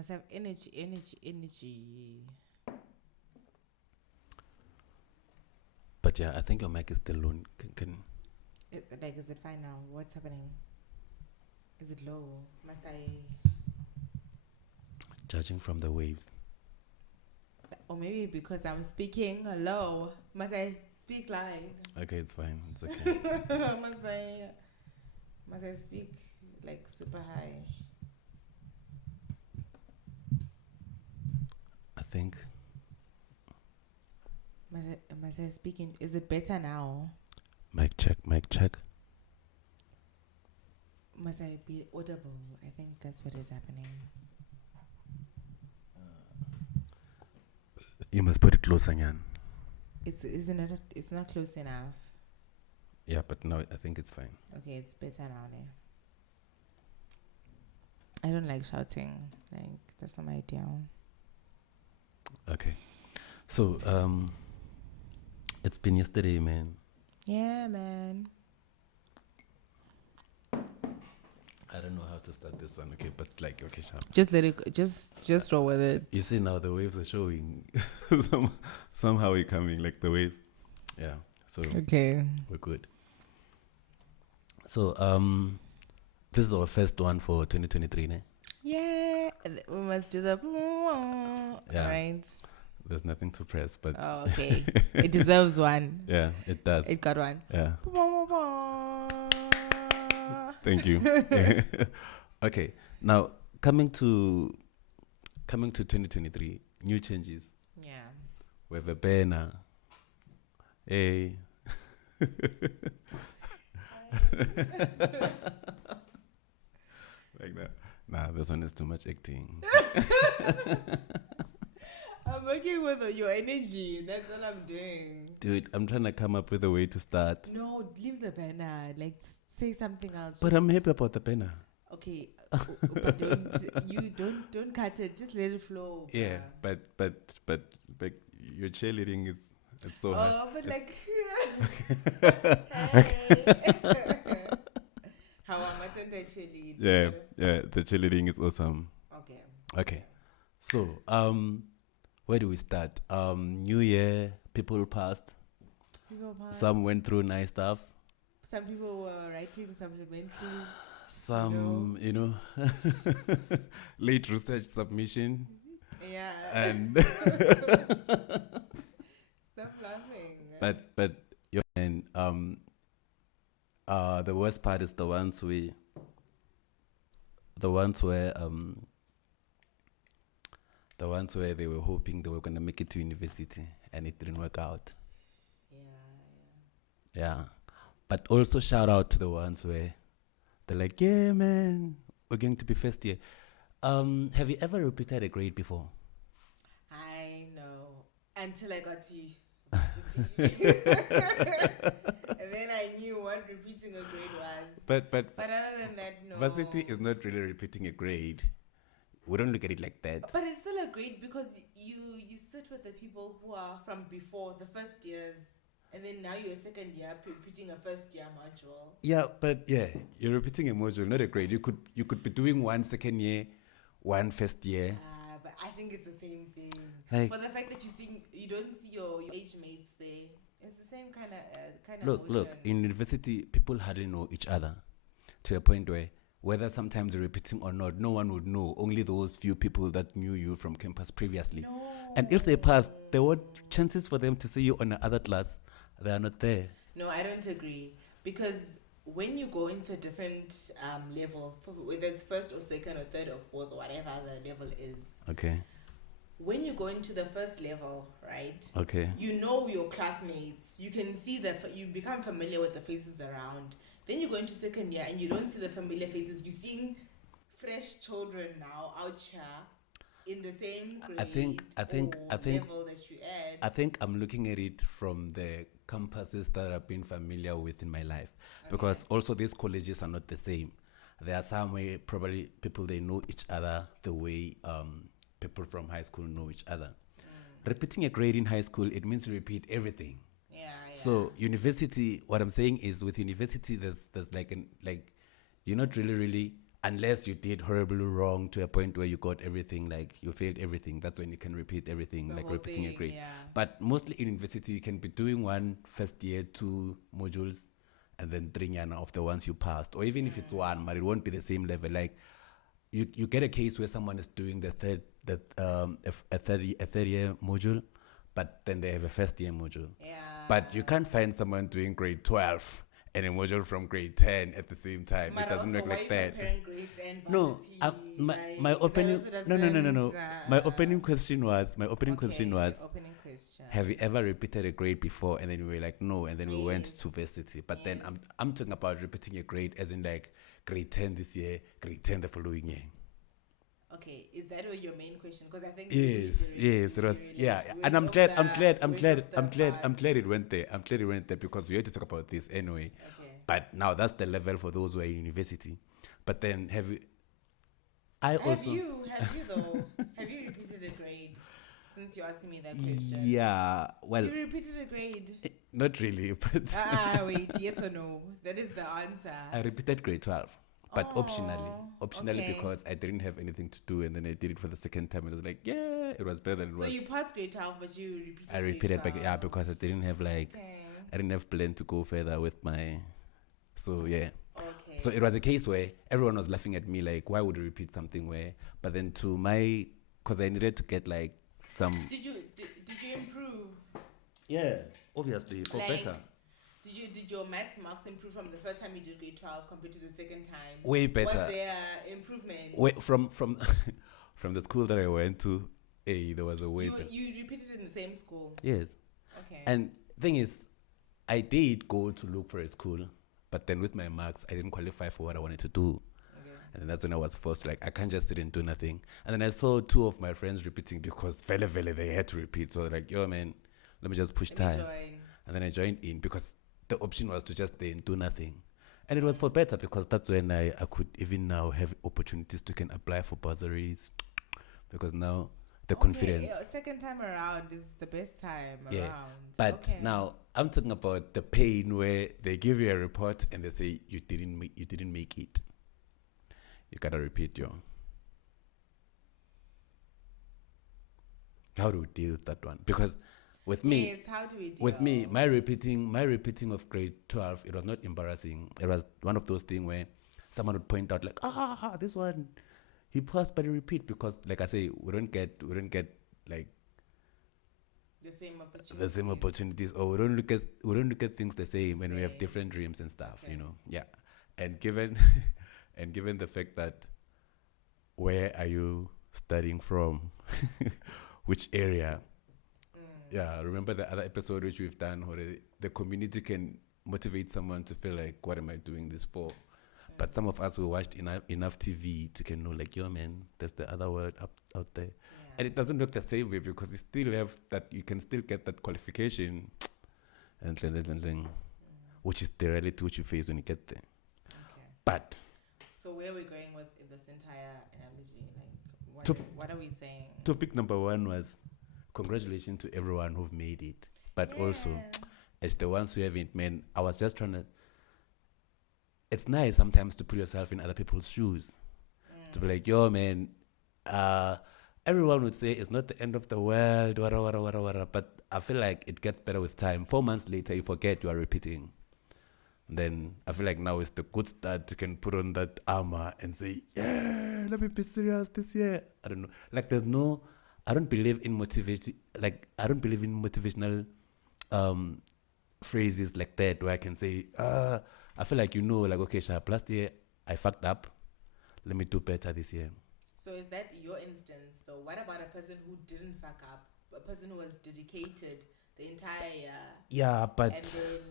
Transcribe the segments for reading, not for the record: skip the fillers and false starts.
must have energy. But yeah, I think your mic is still low. Is it fine now? What's happening? Is it low? Must I? Judging from the waves. Or maybe because I'm speaking low. Must I speak loud? Okay, it's fine. It's okay. Must I speak like super high? I think. Must I speak in? Is it better now? Mic check. Must I be audible? I think that's what is happening. You must put it closer, Nyan. It's not close enough. Yeah, but now I think it's fine. Okay, it's better now. I don't like shouting. Like, that's not my idea. Okay. So, it's been yesterday, man. Yeah, man. I don't know how to start this one, okay, but like, okay, sharp. Just let it. Just roll with it. You see now the waves are showing. Somehow we're coming, like the wave. Yeah. So okay, we're good. So this is our first one for 2023, ne? Yeah, we must do the right. There's nothing to press, but oh, okay. It deserves one. Yeah, it does. It got one. Yeah. Thank you. Okay, now coming to 2023, new changes. Yeah. We have a banner. Hey. Like that. Nah, this one is too much acting. I'm working with your energy. That's what I'm doing. Dude, I'm trying to come up with a way to start. No, leave the banner. Like, say something else. But I'm happy about the banner. Okay, but don't cut it. Just let it flow. Yeah, but your cheerleading is so hard. Oh, but like, hey. How am I sent a cheerlead? Yeah, the cheerleading is awesome. Okay. So, where do we start? New Year, people passed. Some went through nice stuff. Some people were writing supplementaries. Some, late research submission. Yeah. And stop laughing. But and the worst part is the ones where they were hoping they were gonna make it to university and it didn't work out. Yeah. But also shout out to the ones where they're like, yeah, man, we're going to be first year. Have you ever repeated a grade before? I know. Until I got to university. And then I knew what repeating a grade was. But other than that, no. Varsity is not really repeating a grade. We don't look at it like that. But it's still a grade because you sit with the people who are from before, the first years. And then now you're a second year repeating a first year module. Yeah, but you're repeating a module, not a grade. You could be doing one second year, one first year. But I think it's the same thing. Like, for the fact that you don't see your age mates there, it's the same kind of Look, in university, people hardly know each other to a point where whether sometimes you're repeating or not, no one would know. Only those few people that knew you from campus previously. No. And if they passed, there were chances for them to see you on another class. They are not there. No, I don't agree. Because when you go into a different level, whether it's first or second or third or fourth or whatever the level is. Okay. When you go into the first level, right? Okay. You know your classmates. You can see you become familiar with the faces around. Then you go into second year and you don't see the familiar faces. You're seeing fresh children now out here in the same grade level that you at. I think I'm looking at it from the campuses that I've been familiar with in my life. Okay. Because also these colleges are not the same. There are some where probably people, they know each other the way people from high school know each other. Repeating a grade in high school, it means you repeat everything. Yeah. So university, what I'm saying is with university, there's like you're not really unless you did horribly wrong to a point where you got everything, like you failed everything, that's when you can repeat everything, The like whole repeating a thing, grade. yeah. But mostly in university, you can be doing one first year, 2 modules, and then 3 of the ones you passed. Or even if it's one, but it won't be the same level. Like you get a case where someone is doing a third year module, but then they have a first year module. Yeah. But you can't find someone doing grade 12 and a module from grade 10 at the same time. But It doesn't also, work why like you that. comparing grades and No, varsity? my Like, opening that also no. doesn't, My opening question was okay, opening question. have you ever repeated a grade before? And then we were like, no, and then we went Yes. to varsity. But then Yes. I'm talking about repeating a grade as in like grade 10 this year, grade 10 the following year. Okay, is that your main question? Because I think Yes, it was, yeah, we and went I'm off glad the it went there. I'm glad it went there because we had to talk about this anyway. Okay. But now that's the level for those who are in university. But then have you? Have you though? Have you repeated a grade? Since you asked me that question. Yeah, well, You repeated a grade. not really, but Wait, yes or no? That is the answer. I repeated grade 12, but optionally okay. because I didn't have anything to do, and then I did it for the second time. And I was like, yeah, it was better than it So was. you passed grade 12, but you repeated. I repeated grade back, 12. yeah, because I didn't have like Okay. I didn't have plan to go further with my. So yeah. Okay. So it was a case where everyone was laughing at me, like, why would you repeat something where? But then because I needed to get like some. Did you improve? Yeah, obviously for Like, better. Did your maths marks improve from the first time you did grade 12 compared to the second time? Way better. Was there improvement? From from the school that I went to, there was a way better. You repeated in the same school. Yes. Okay. And thing is, I did go to look for a school, but then with my marks, I didn't qualify for what I wanted to do. Okay. And then that's when I was forced, like, I can't just sit and do nothing. And then I saw 2 of my friends repeating because vele they had to repeat. So like, yo man, let me just push time. Join. And then I joined in because the option was to just stay and do nothing. And it was for better because that's when I could even now have opportunities to can apply for bursaries. Because now the confidence. Yeah, second time around is the best time around. But now I'm talking about the pain where they give you a report and they say you didn't make it. You gotta repeat your. How do we deal with that one? Because with me, yes, how do we deal? with me, my repeating of grade 12, it was not embarrassing. It was one of those things where someone would point out like, this one, he passed by the repeat because, like I say, we don't get like the same opportunities, or we don't look at things the same when we have different dreams and stuff. Okay. You know, yeah. And given the fact that where are you studying from, which area? Yeah, remember the other episode which we've done where the community can motivate someone to feel like, what am I doing this for? But some of us who watched enough TV to can know like, yo man, there's the other world out there. Yeah. And it doesn't look the same way because you still have that, you can still get that qualification and which is the reality which you face when you get there. Okay. But so where are we going with this entire analogy? Like what are we saying? Topic number 1 was congratulations to everyone who've made it. But also, as the ones who haven't, man, I was just trying to. It's nice sometimes to put yourself in other people's shoes. To be like, yo, man, everyone would say it's not the end of the world, wara. But I feel like it gets better with time. 4 months later, you forget you are repeating. Then I feel like now is the good start. You can put on that armor and say, yeah, let me be serious this year. I don't know. Like, I don't believe in motivation. Like, I don't believe in motivational phrases like that where I can say, I feel like, like, okay, Sharp, last year I fucked up. Let me do better this year. So is that your instance, though? What about a person who didn't fuck up? A person who was dedicated the entire year? Yeah, but... And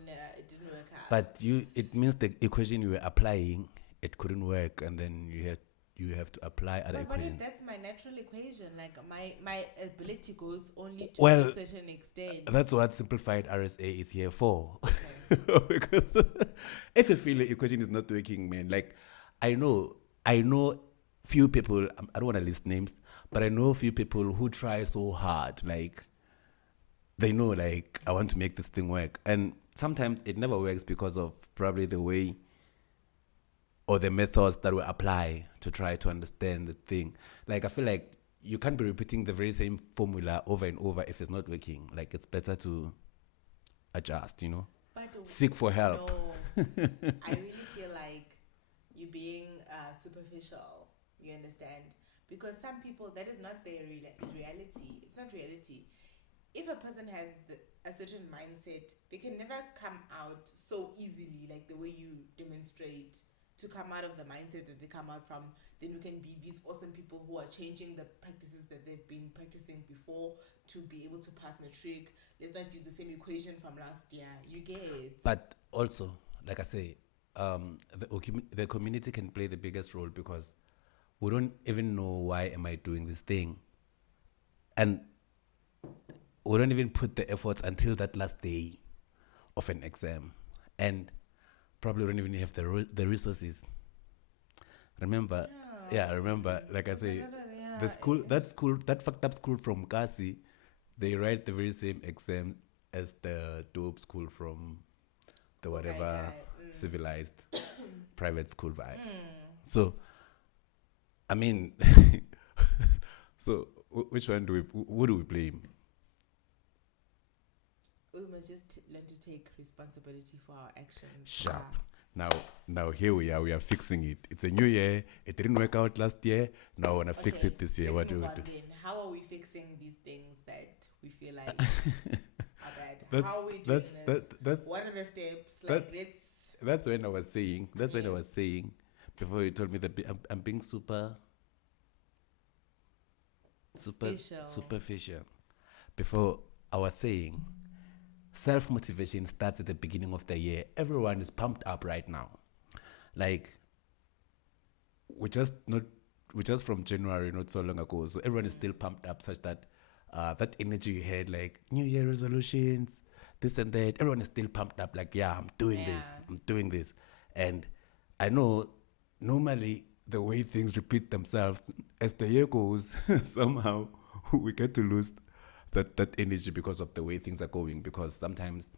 then it didn't work out. But it means the equation you were applying, it couldn't work, and then you have to apply other equations. But that's my natural equation. Like, my ability goes only to a certain extent. That's what simplified RSA is here for. Okay. Because if you feel the equation is not working, man, like, I know few people, I don't want to list names, but I know few people who try so hard, like, they know, like, I want to make this thing work. And sometimes it never works because of probably the way or the methods that we apply to try to understand the thing. Like I feel like you can't be repeating the very same formula over and over if it's not working. Like it's better to adjust, But seek for help. no, I really feel like you being superficial. You understand? Because some people, that is not their reality. It's not reality. If a person has a certain mindset, they can never come out so easily, like the way you demonstrate, to come out of the mindset that they come out from. Then we can be these awesome people who are changing the practices that they've been practicing before to be able to pass matric. Let's not use the same equation from last year. You get? But also, like I say, the community can play the biggest role because we don't even know why am I doing this thing, and we don't even put the efforts until that last day of an exam, and probably don't even have the resources. Remember, remember, like I say, that fucked up school from Kasi, they write the very same exam as the dope school from the whatever civilized private school vibe. So, I mean, so which one who do we blame? We must just learn to take responsibility for our actions. Sharp. Now here we are fixing it. It's a new year. It didn't work out last year. Now I want to fix it this year. What do we do? Then. How are we fixing these things that we feel like are bad? How are we doing this? What are the steps? Like that's when I was saying. That's when I was saying before you told me that I'm being superficial. Before I was saying, self-motivation starts at the beginning of the year. Everyone is pumped up right now. Like, we're just from January, not so long ago. So everyone is still pumped up such that that energy you had, like New Year resolutions, this and that, everyone is still pumped up. Like, I'm doing this. And I know normally the way things repeat themselves, as the year goes, somehow we get to lose that energy because of the way things are going, because sometimes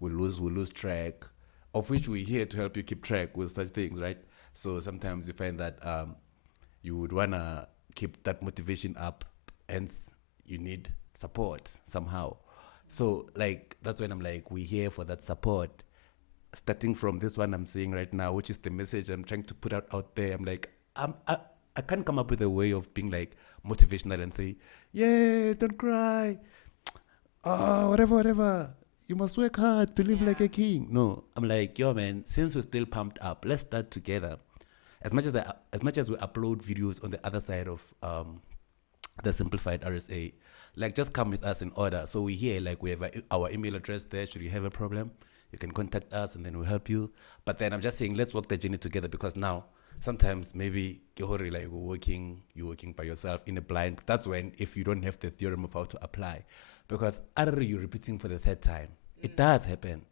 we lose track, of which we're here to help you keep track with such things, right? So sometimes you find that you would want to keep that motivation up, hence you need support somehow. So like that's when I'm like, we're here for that support, starting from this one I'm saying right now, which is the message I'm trying to put out there. I'm like, I can't come up with a way of being like motivational and say, yeah, don't cry, whatever, you must work hard to live like a king. No, I'm like, yo man, since we're still pumped up, let's start together. As much as we upload videos on the other side of the simplified RSA, like just come with us in order. So we here, like we have our email address there. Should you have a problem, you can contact us and then we'll help you. But then I'm just saying, let's walk the journey together, because now sometimes maybe you're working by yourself in a blind. That's when, if you don't have the theorem of how to apply, because either you're repeating for the third time, it does happen.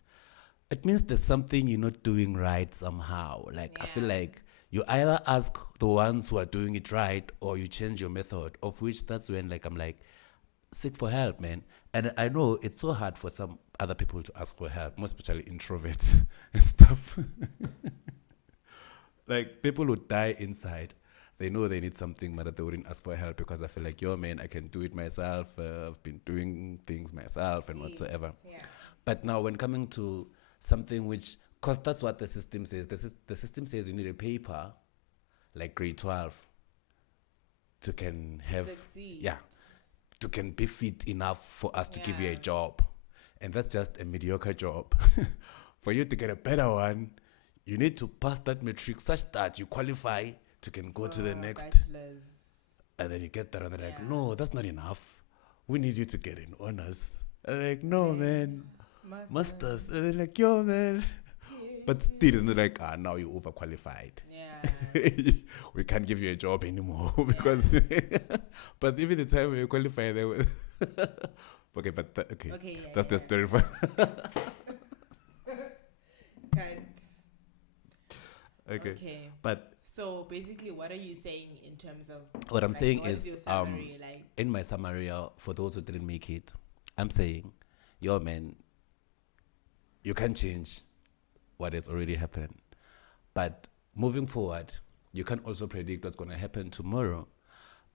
It means there's something you're not doing right somehow. Like I feel like you either ask the ones who are doing it right, or you change your method, of which that's when like I'm like, seek for help, man. And I know it's so hard for some other people to ask for help, most especially introverts and stuff. Like people would die inside. They know they need something, but they wouldn't ask for help, because I feel like, yo man, I can do it myself. I've been doing things myself and whatsoever. Yeah. But now when coming to something which, because that's what the system says. The system says you need a paper, like grade 12, to can have, to can be fit enough for us to give you a job. And that's just a mediocre job. For you to get a better one, you need to pass that matric such that you qualify to can go to the next bachelor's. And then you get that and they're like, no, that's not enough. We need you to get in honors. And they're like, no, man. Masters. And they're like, yo, man. But still, they're like, now you're overqualified. Yeah. We can't give you a job anymore because. But even the time when you qualify, they will. Okay, but that's the story for. Okay. But so basically, what are you saying in terms of what I'm saying is summary, in my summary, for those who didn't make it, I'm saying, yo man, you can't change what has already happened, but moving forward, you can't also predict what's going to happen tomorrow.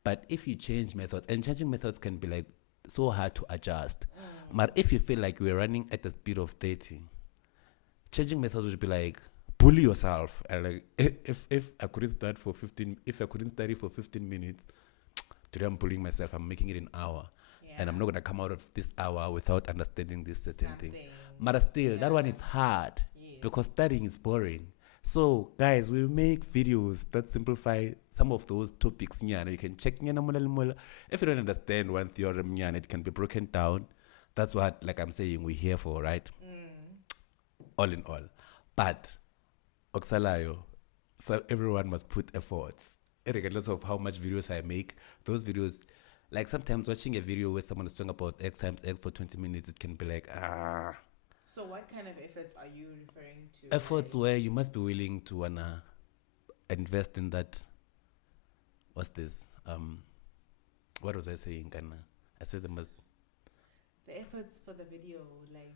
But if you change methods, and changing methods can be like so hard to adjust. But if you feel like we're running at the speed of 30, changing methods would be like bully yourself. And like if I couldn't start for 15, if I couldn't study for 15 minutes, today I'm bullying myself. I'm making it an hour. And I'm not going to come out of this hour without understanding this certain thing. But still, that one is hard because studying is boring. So, guys, we make videos that simplify some of those topics. You can check. If you don't understand one theorem, it can be broken down. That's what, like I'm saying, we're here for, right? All in all. But, Oksalayo, so everyone must put efforts. Regardless of how much videos I make, those videos, like sometimes watching a video where someone is talking about X times X for 20 minutes, it can be like, So what kind of efforts are you referring to? Efforts where you must be willing to wanna invest in that. What's this? What was I saying, Ghana? I said there must. The efforts for the video, like.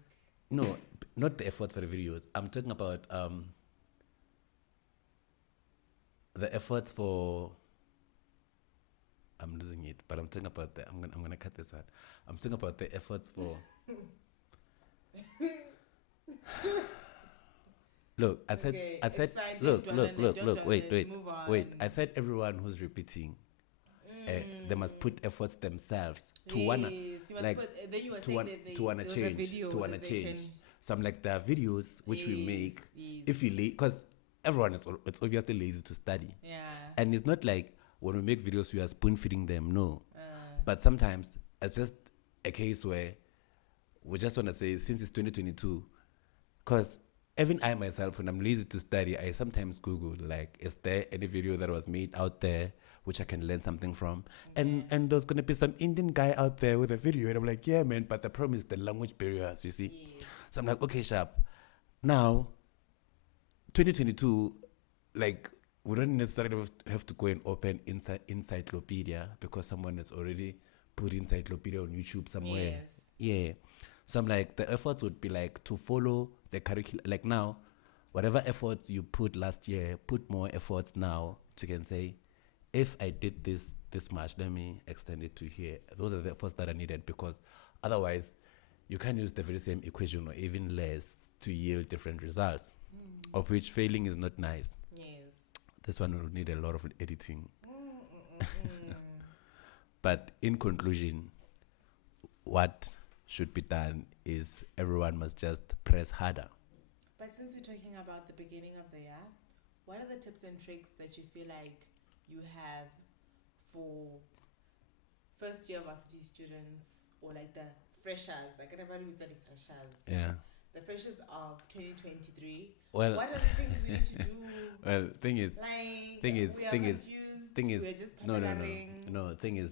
No, not the efforts for the videos. I'm talking about the efforts for. I'm losing it, but I'm talking about the. I'm gonna cut this out. I'm talking about the efforts for. Look, I said, look, wait. I said everyone who's repeating, they must put efforts themselves to wanna, like, to wanna change. So I'm like, there are videos which we make if you because everyone it's obviously lazy to study. Yeah. And it's not like when we make videos we are spoon feeding them, no. But sometimes it's just a case where we just want to say, since it's 2022, because even I myself, when I'm lazy to study, I sometimes Google, like, is there any video that was made out there which I can learn something from? And there's going to be some Indian guy out there with a video. And I'm like, yeah, man, but the problem is the language barriers, you see? Yes. So I'm like, okay, sharp. Now, 2022, like, we don't necessarily have to go and open encyclopedia because someone has already put encyclopedia on YouTube somewhere. Yes. Yeah. So I'm like, the efforts would be like to follow the curriculum. Like now, whatever efforts you put last year, put more efforts now. So you can say, if I did this much, let me extend it to here. Those are the efforts that are needed because otherwise, you can't use the very same equation or even less to yield different results, of which failing is not nice. Yes. This one will need a lot of editing. But in conclusion, what should be done is everyone must just press harder. But since we're talking about the beginning of the year, what are the tips and tricks that you feel like you have for first year varsity students or like the freshers, like everybody who's studying freshers? Yeah. The freshers of 2023. Well, what are the things we need to do? Well, thing is, thing is,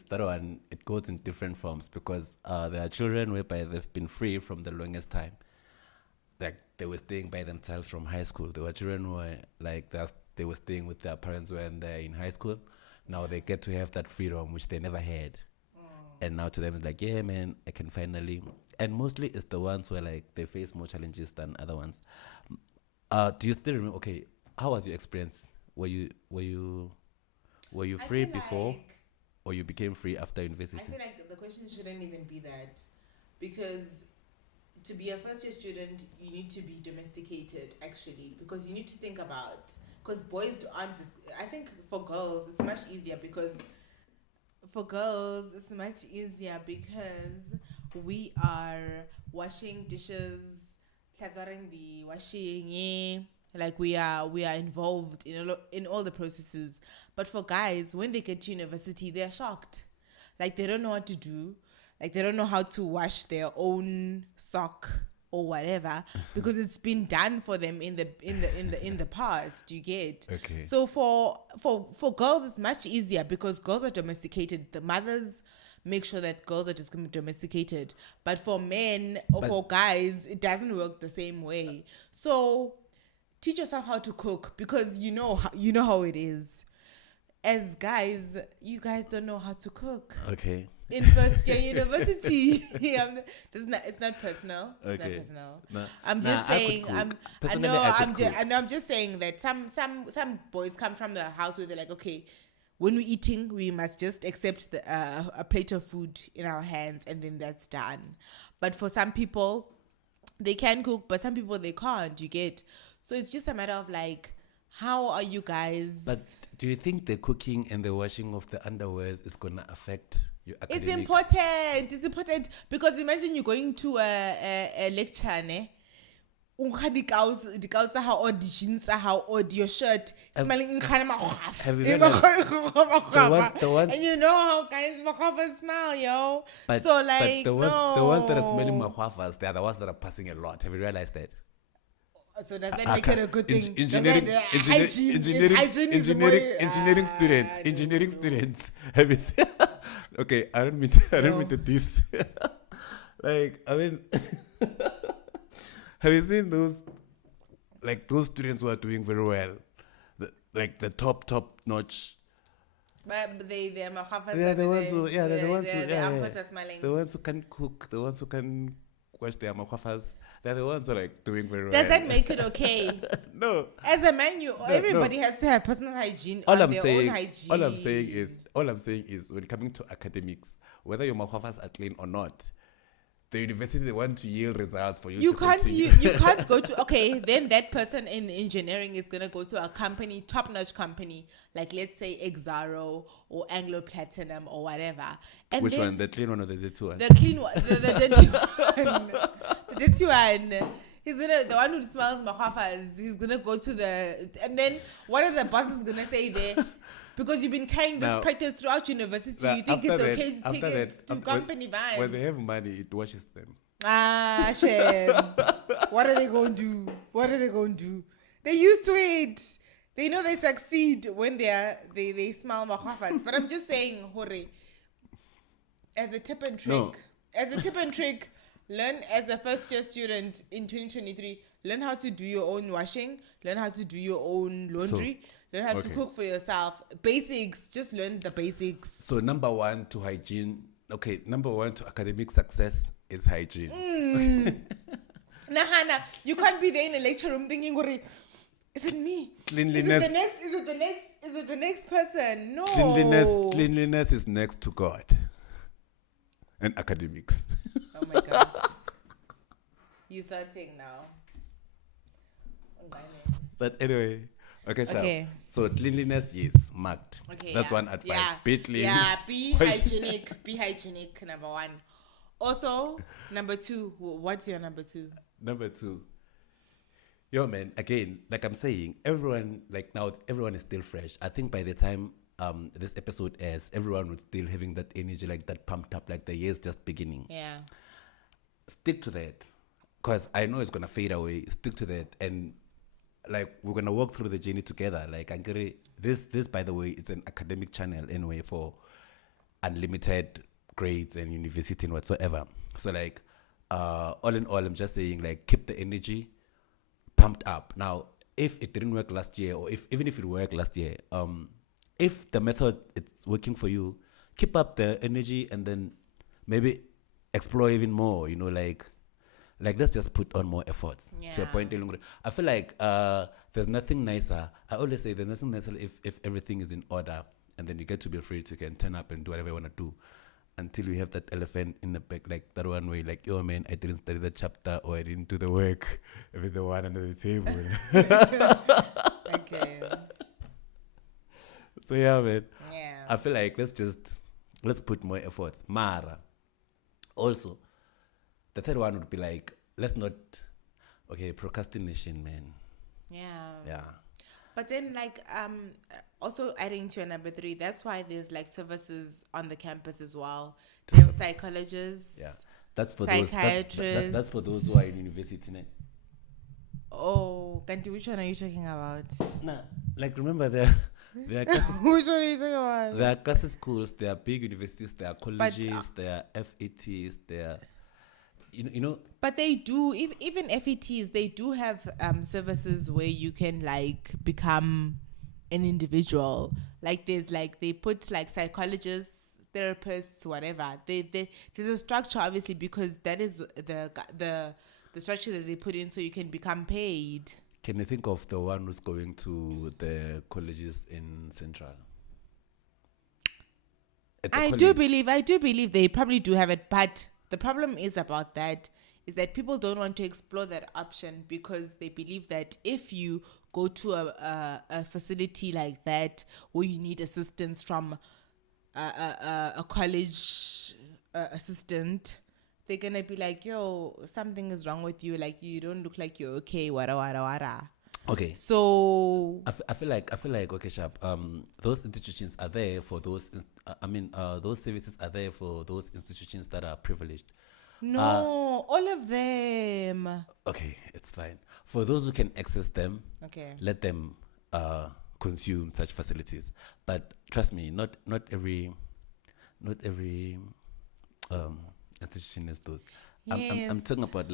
that one, it goes in different forms because there are children whereby they've been free from the longest time. Like, they were staying by themselves from high school. There were children who were like, they were staying with their parents when they're in high school. Now they get to have that freedom, which they never had. And now to them, it's like, yeah, man, I can finally. And mostly it's the ones where, like, they face more challenges than other ones. Do you still remember? Okay, how was your experience? Were you free before, or you became free after university? I feel like the question shouldn't even be that, because to be a first year student, you need to be domesticated actually, because you need to think about, because boys aren't. I think for girls it's much easier because we are washing dishes, the washing, like we are involved in all the processes. But for guys, when they get to university, they're shocked. Like, they don't know what to do. Like, they don't know how to wash their own sock or whatever because it's been done for them in the past. You get? Okay. So for girls, it's much easier because girls are domesticated. The mothers make sure that girls are just domesticated. But for men or for guys, it doesn't work the same way. So teach yourself how to cook because you know how it is. As guys, you guys don't know how to cook. Okay. in first year university. It's not personal. It's not Okay. personal. Nah, I'm nah, just I could saying. cook. I Personally, know. I could I'm cook. just. I know. I'm just saying that some boys come from the house where they're like, okay, when we're eating, we must just accept a plate of food in our hands, and then that's done. But for some people, they can cook, but some people they can't. You get. So it's just a matter of like, how are you guys? But do you think the cooking and the washing of the underwears is gonna affect your academic? It's important. It's important because imagine you're going to a lecture, ne? How odd jeans, how odd your shirt, smelling in kind of have you realized the ones and you know how guys smell, yo. but, So like, the ones that are smelling mahwafas, they are the ones that are passing a lot. Have you realized that? So does that make it a good thing? Engineering students. Have you seen? Okay, I don't mean to diss. Like, I mean, have you seen those students who are doing very well, the top notch? But they're mahafas. Yeah, the ones who are smelling. The ones who can cook, the ones who can wash their mahafas. They're the ones who are like doing very well. Does that make it okay? No. As a man, everybody has to have personal hygiene own hygiene. All I'm saying is when coming to academics, whether your mahafas are clean or not, the university they want to yield results for you. You can't go to then that person in engineering is gonna go to a company, top-notch company, like let's say Exaro or Anglo Platinum or whatever. And which one? The clean one or the dirty one? The clean one, the dirty one. The dirty one. He's gonna the one who smells mahafas, he's gonna go to and then what are the bosses gonna say there? Because you've been carrying this practice throughout university, you think it's okay to take it to company vibes. When they have money, it washes them. Ah, shame. What are they going to do? They're used to it. They know they succeed when they smell mahafas. But I'm just saying, hore, as a tip and trick, learn as a first year student in 2023, learn how to do your own washing, learn how to do your own laundry. Learn how to cook for yourself. Basics. Just learn the basics. So number one to academic success is hygiene. Nahana, you can't be there in a lecture room thinking, is it me? Cleanliness. Is it the next person? No. Cleanliness is next to God. And academics. Oh my gosh. You're starting now. But anyway. Okay. So cleanliness is marked. Okay, that's one advice. Yeah. Be clean. Yeah, be hygienic. Be hygienic, number one. Also, number two. What's your number two? Number two. Yo, man, again, like I'm saying, everyone is still fresh. I think by the time this episode airs, everyone would still having that energy, like that pumped up, like the year's just beginning. Yeah. Stick to that. Because I know it's going to fade away. Stick to that. And like we're gonna walk through the journey together. Like this by the way is an academic channel anyway for unlimited grades and university and whatsoever. So like all in all, I'm just saying like keep the energy pumped up. Now if it didn't work last year, or even if it worked last year, if the method it's working for you, keep up the energy and then maybe explore even more. You know, like let's just put on more efforts. To a point. I feel like there's nothing nicer. I always say there's nothing nicer if everything is in order and then you get to be free to can turn up and do whatever you want to do until you have that elephant in the back, like that one way, like, yo man, I didn't study the chapter or I didn't do the work with the one under the table. Okay. So yeah, man. Yeah. I feel like let's put more efforts. Mara. Also, the third one would be like, procrastination, man. Yeah. But then also adding to your number three, that's why there's like services on the campus as well. They have psychologists. Yeah. That's for psychiatrists. That's for those who are in university, ne? Oh, Kanti, which one are you talking about? Nah, like remember there are classes. Which one are you talking about? There are classes schools, there are big universities, there are colleges, there are FETs, there are you know. But they do, even FETs, they do have services where you can like become an individual. Like there's like they put like psychologists therapists, whatever. There's a structure, obviously, because that is the structure that they put in so you can become paid. Can you think of the one who's going to the colleges in Central? It's a I college. do believe they probably do have it, but the problem is that people don't want to explore that option because they believe that if you go to a facility like that where you need assistance from a college assistant, they're gonna be like, yo, something is wrong with you, like you don't look like you're okay, wada wada wada. Okay. So I feel like okay, sharp. Those institutions are there for those. Those services are there for those institutions that are privileged. no, all of them. Okay, it's fine for those who can access them. Okay. Let them consume such facilities. But trust me, not every um, institution is those. I'm Yes. talking about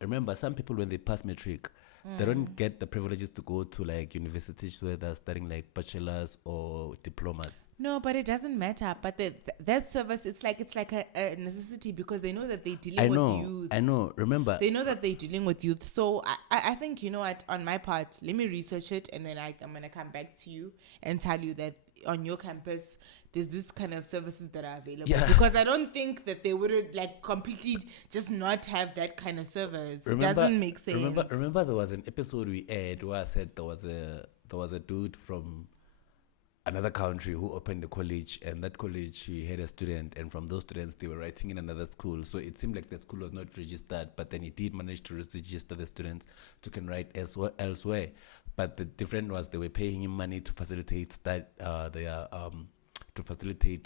remember some people when they pass matric, they don't get the privileges to go to like universities where they're studying like bachelors or diplomas. No, but it doesn't matter. But that service, it's like a necessity because they know that they're dealing with youth. I know. Remember, They know that they're dealing with youth. So I think, you know what, on my part, let me research it and then I'm going to come back to you and tell you that on your campus, there's this kind of services that are available. Yeah. Because I don't think that they would like completely just not have that kind of service. It doesn't make sense. Remember, there was an episode we aired where I said there was a dude from another country who opened a college, and that college he had a student, and from those students they were writing in another school. So it seemed like the school was not registered, but then he did manage to register the students to can write elsewhere. But the difference was they were paying him money to facilitate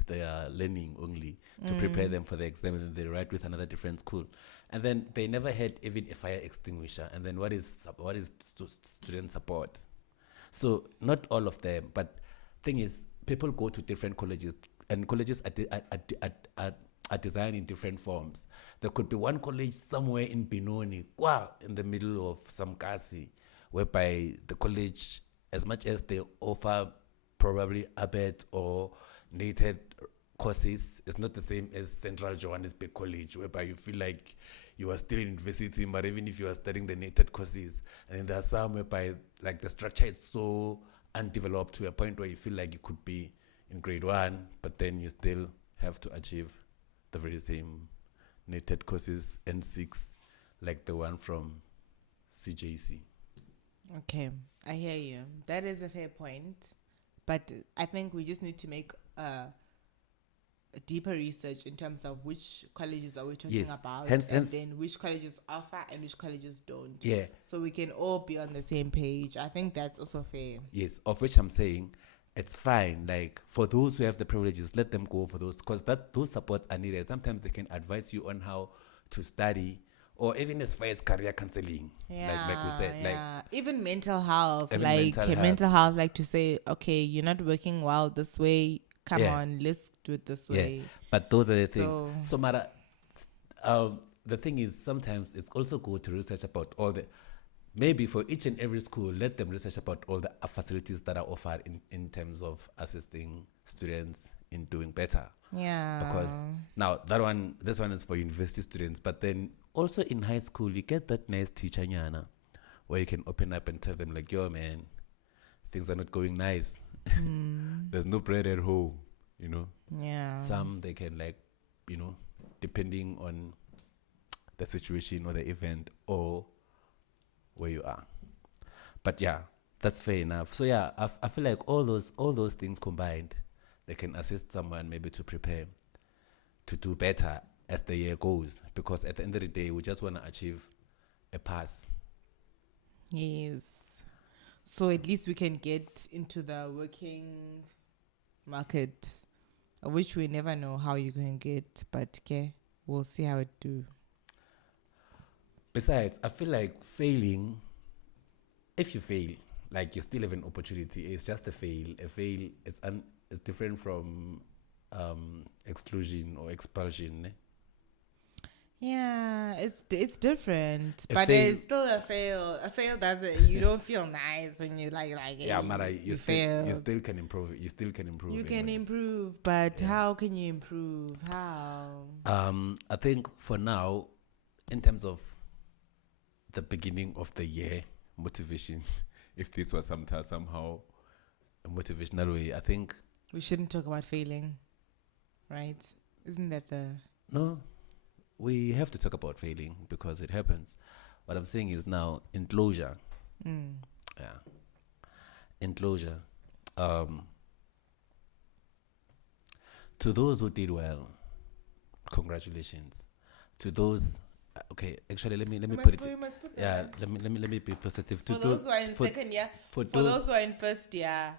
their learning only, to prepare them for the exam, and then they write with another different school. And then they never had even a fire extinguisher. And then what is student support? So not all of them, but thing is, people go to different colleges, and colleges are designed in different forms. There could be one college somewhere in Benoni, in the middle of some kasi, whereby the college, as much as they offer probably ABET or nated courses, it's not the same as Central Johannesburg College, whereby you feel like you are still in university, but even if you are studying the nated courses, and then there are some whereby like the structure is so undeveloped to a point where you feel like you could be in grade 1, but then you still have to achieve the very same nated courses N6 like the one from CJC. Okay, I hear you. That is a fair point. But I think we just need to make a deeper research in terms of which colleges are we talking about, hence, then which colleges offer and which colleges don't. Yeah. So we can all be on the same page. I think that's also fair. Yes, of which I'm saying it's fine. Like for those who have the privileges, let them go for those, because those supports are needed. Sometimes they can advise you on how to study, or even as far as career counseling. Like we said, like even mental health, even like mental health. like to say, okay, you're not working well this way. Come Yeah. on, let's do it this way. But those are the things. So Mara, the thing is, sometimes it's also good to research about all the, maybe for each and every school, let them research about all the facilities that are offered in terms of assisting students in doing better. Yeah. Because now this one is for university students, but then also in high school, you get that nice teacher nyana, where you can open up and tell them like, yo man, things are not going nice. There's no bread at home, you know. Yeah. Some they can like, you know, depending on the situation or the event or where you are. But yeah, that's fair enough. So yeah, I feel like all those things combined, they can assist someone maybe to prepare to do better as the year goes, because at the end of the day, we just want to achieve a pass. Yes. So at least we can get into the working market, which we never know how you can get, but okay, we'll see how it do. Besides, I feel like failing, if you fail, like you still have an opportunity. It's just a fail. A fail is different from exclusion or expulsion. Yeah, it's different, A but fail- it's still a fail. A fail doesn't. You don't feel nice when you like. Yeah, hey, Mara, you you failed. still can improve. You still can improve. You can anyway. improve, but how can you improve? How? I think for now, in terms of the beginning of the year motivation, if this was somehow a motivational way, I think We shouldn't talk about failing, right? Isn't that the no, we have to talk about failing because it happens. What I'm saying is now enclosure. Yeah, enclosure. To those who did well, congratulations. To those, okay, actually, let me put it. You must put that Yeah, on. let me be positive. For those who are in second year, for for those who are in first year,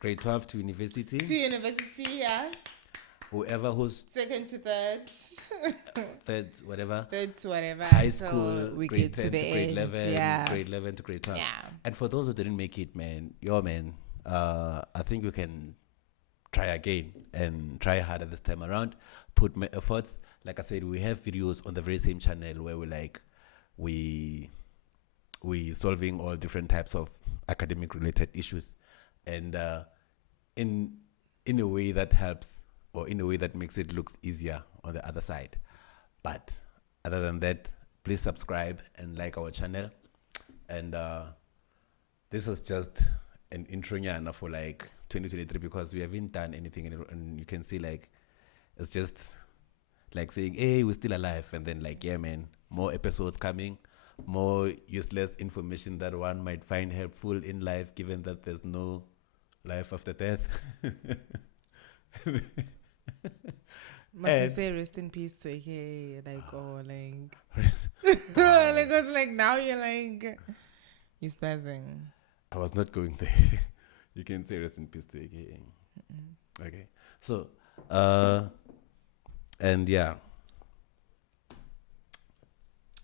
grade 12 to university, to university, yeah, whoever who's second to third, third, whatever, third to whatever, high until school, we grade get to 10 the to grade end, 11, yeah, grade 11 to grade 12. yeah. And for those who didn't make it, man, I think you can try again and try harder this time around. Put my efforts. Like I said, we have videos on the very same channel where we solving all different types of academic related issues, and in a way that helps or in a way that makes it look easier on the other side. But other than that, please subscribe and like our channel. And this was just an intro for like 2023 because we haven't done anything, and you can see like it's just like saying, hey, we're still alive, and then like, yeah, man, more episodes coming, more useless information that one might find helpful in life, given that there's no life after death. Must you And- say rest in peace to AKA, like, or like, like, it's like now you're like, you're spazzing. I was not going there. You can say rest in peace to AKA. Okay. So, and yeah.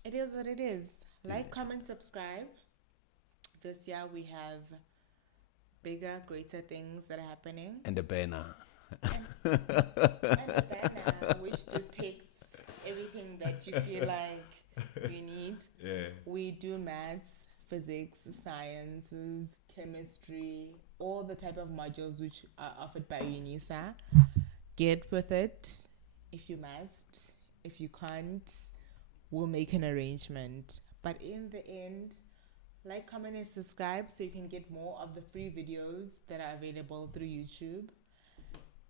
It is what it is. Like, comment, subscribe. This year we have bigger, greater things that are happening. And a banner. And a banner which depicts everything that you feel like you need. Yeah. We do maths, physics, sciences, chemistry, all the type of modules which are offered by UNISA. Get with it if you must. If you can't, we'll make an arrangement. But in the end, like, comment, and subscribe so you can get more of the free videos that are available through YouTube.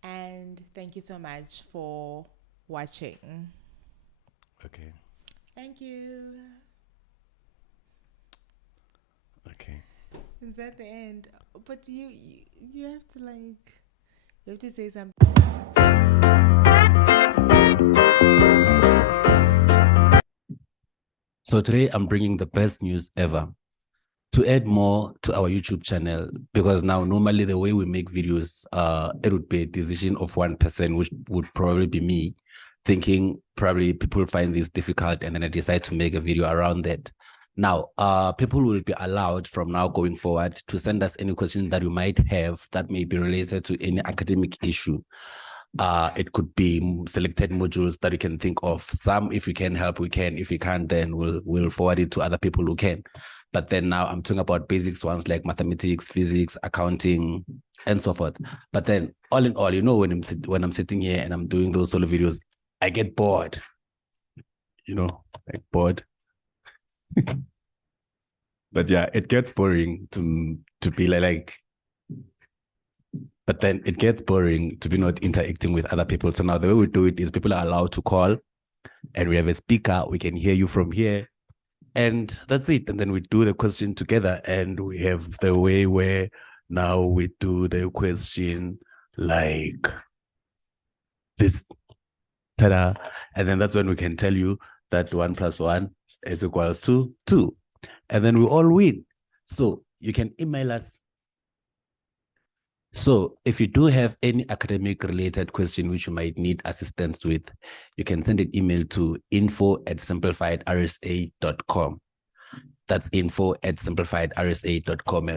And thank you so much for watching. Okay. Thank you. Okay. Is that the end? But you have to you have to say something. So today I'm bringing the best news ever. To add more to our YouTube channel, because now normally the way we make videos, it would be a decision of one person, which would probably be me, thinking probably people find this difficult, and then I decide to make a video around that. Now, people will be allowed from now going forward to send us any questions that you might have that may be related to any academic issue. It could be selected modules that you can think of. Some, if we can help, we can. If we can't, then we'll forward it to other people who can. But then now I'm talking about basics ones like mathematics, physics, accounting, and so forth. But then all in all, when I'm sitting here and I'm doing those solo videos, I get bored. Like bored. But yeah, it gets boring to be like. But then it gets boring to be not interacting with other people. So now the way we do it is people are allowed to call, and we have a speaker. We can hear you from here. And that's it. And then we do the question together, and we have the way where now we do the question like this. Ta-da. And then that's when we can tell you that 1 + 1 is equals to 2. And then we all win. So you can email us. So if you do have any academic related question which you might need assistance with, you can send an email to info@simplifiedrsa.com. That's info@simplifiedrsa.com.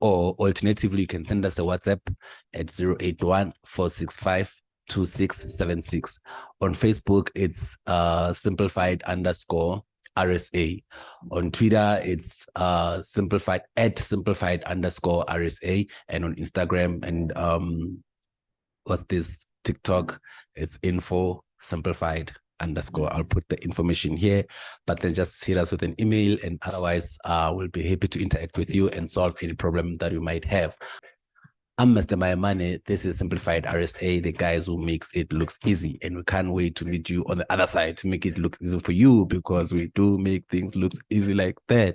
Or alternatively, you can send us a WhatsApp at 081 465 2676. On Facebook, it's simplified underscore RSA. On Twitter, it's simplified underscore RSA. And on Instagram and what's this? TikTok, it's info simplified underscore. I'll put the information here, but then just hit us with an email, and otherwise we'll be happy to interact with you and solve any problem that you might have. I'm Mr. Maimane. This is Simplified RSA, the guys who makes it looks easy, and we can't wait to meet you on the other side to make it look easy for you, because we do make things look easy like that.